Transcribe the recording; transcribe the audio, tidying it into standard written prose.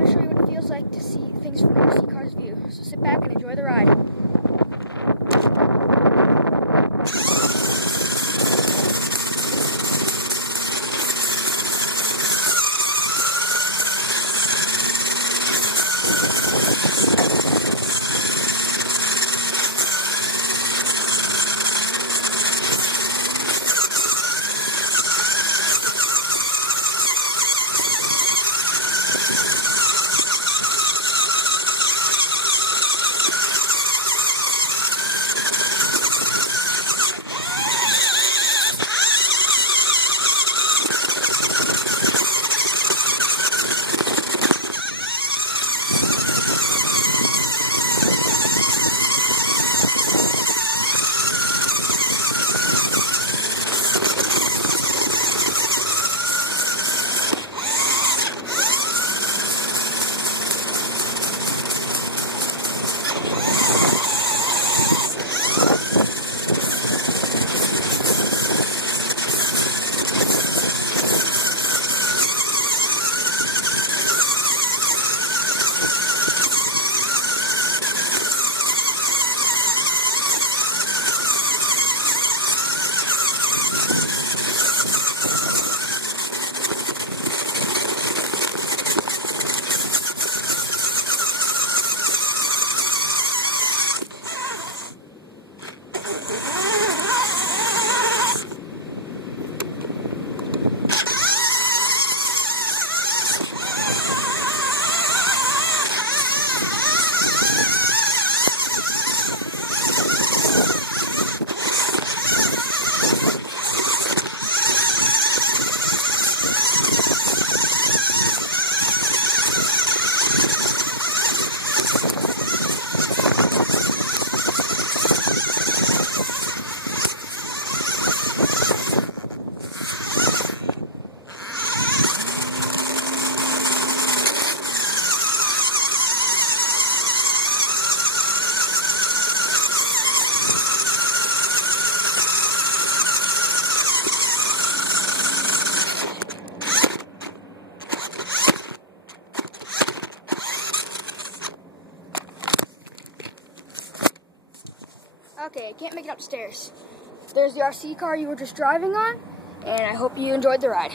going to show you what it feels like to see things from an RC car's view. So sit back and enjoy the ride. Okay, I can't make it upstairs. There's the RC car you were just driving on, and I hope you enjoyed the ride.